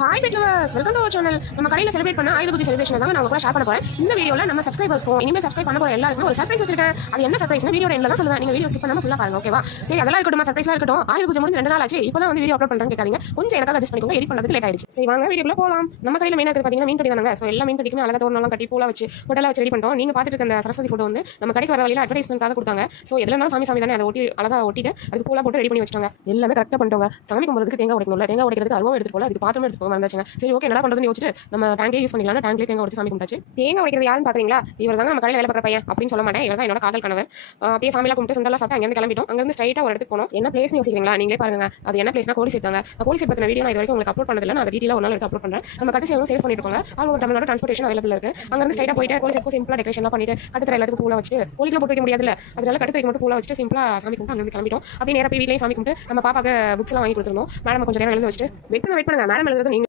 Hi pet lovers, welcome to our channel. நம்ம கடையில் celebrate பண்ண ஆயுத பூஜை செலிப்ரேஷன் தான் நான் கூட ஷேர் பண்ண போறேன். இந்த வீடியோல நம்ம சப்ஸ்கிரைபர்ஸ்க்கும் இனிமேல் சப்ஸ்கிரைப் பண்ண போற எல்லாருக்கும் ஒரு சர்ப்ரைஸ் வச்சிருக்கேன். அது என்ன சர்ப்ரைஸ்னு வீடியோ எண்ட்ல தான் சொல்லுவேன். நீங்க வீடியோ ஸ்கிப் பண்ணாம ஃபுல்லா பாருங்க, ஓகேவா? சரி, அதெல்லாம் இருக்கட்டும், சர்ப்ரைஸ்லாம் இருக்கட்டும். ஆயுத பூஜை முடிஞ்சு 2 நாள் ஆச்சு. இப்போதான் வந்து வீடியோ அப்லோட் பண்றேன்னு கேட்காதீங்க. கொஞ்சம் எனக்காக அட்ஜஸ்ட் பண்ணிக்கோங்க, எடிட் பண்ணதுக்கு லேட் ஆயிடுச்சு. சரி, வாங்க வீடியோக்குள்ள போலாம். நம்ம கடையில் மெயினா இருக்கு பாத்தீங்கன்னா மீன் கட்டி தானங்க. ஸோ எல்லா மீன் கட்டிக்குமே அழகா தோரணம்லாம் கட்டி பூலா வச்சு ஹோட்டலா வச்சு ரெடி பண்ணிட்டோம். நீங்க பாத்துட்டு இருக்க அந்த சரஸ்வதி போட்டோ வந்து நம்ம கடைக்கு வர வழியில அட்வர்டைஸ்மெண்ட்காக கொடுத்தாங்க. ஸோ எதுலனாலும் சாமி சாமி தானே, அதை ஒட்டி அழகா ஒட்டிட்டு அதுக்கு பூலா போட்டு ரெடி பண்ணி வச்சிட்டாங்க. எல்லாமே கரெக்டாக பண்ணிட்டோங்க. சாமி கும்பிடுறதுக்கு தேங்காய் உடைக்கணும்ல, தேங்காய் உடைக்கிறதுக்கு அருவம் எடுத்து போல, அதுக்கு பாத்திரம் எடுத்து போக வந்தாச்சுங்க. சரி, ஓகே, என்ன பண்றதுன்னு யோசிச்சுட்டு நம்ம டேங்கே யூஸ் பண்ணிக்கலாம். டேங்க்லேயே தேங்காய் உடைச்சு சாமி கும்பிட்டாச்சு. தேங்காய் உடைக்கிறது யாருன்னு பாக்குறீங்களா? இவர் தாங்க நம்ம கடையில் வேலை பார்க்குற பையன் அப்படின்னு சொல்ல மாட்டேன். இவர் தான் என்னோட காதல் கணவர். அப்படியே சாமிலாம் கும்பிட்டு சுண்டலாம் சாப்பிட்டு அங்கேருந்து கிளம்பிட்டோம். அங்கேருந்து ஸ்ட்ரைட்டா ஒரு இடத்துக்கு போனோம். என்ன பிளேஸ்னு யோசிக்கிறீங்களா? நீங்களே பாருங்க. அது என்ன பிளேஸ்னா கோலி சேர்த்தாங்க. கோலி சேர்த்து பத்தின வீடியோ நான் இது வரைக்கும் உங்களுக்கு அப்லோட் பண்ணதில்லை. நான் அதை டீட்டெயிலாக ஒரு நாள் எடுத்து அப்லோட் பண்றேன். நம்ம கட்டி சேவலும் சேவ் பண்ணிட்டு இருக்கோங்க. All over Tamil Nadu transportation available இருக்கு. அங்கேருந்து ஸ்ட்ரைட்டா போயிட்டு கோலி சேர்த்து சிம்பிளா டெக்கரேஷன்லாம் பண்ணிட்டு கட்டுத்தர எல்லாத்துக்கும் பூலா வச்சு கோலிக்குள்ள போட்டு வைக்க முடியாதுல்ல, அதனால கட்டுத்தரைக்கு மட்டும் பூலா வச்சு சிம்பிளா சாமி கும்பிட்டு அங்கேருந்து கிளம்பிட்டோம். அப்படியே நேரா போய் வீட்லயே சாமி கும்பிட்டு நம்ம பாப்பாக்கு புக்ஸ்லாம் வாங்கி கொடுத்துருந்தோம். மேடம் கொஞ்சம் நேரம் எழுத வச்சுட்டு வெயிட் பண்ணுங்க. மேடம் எழுதுறது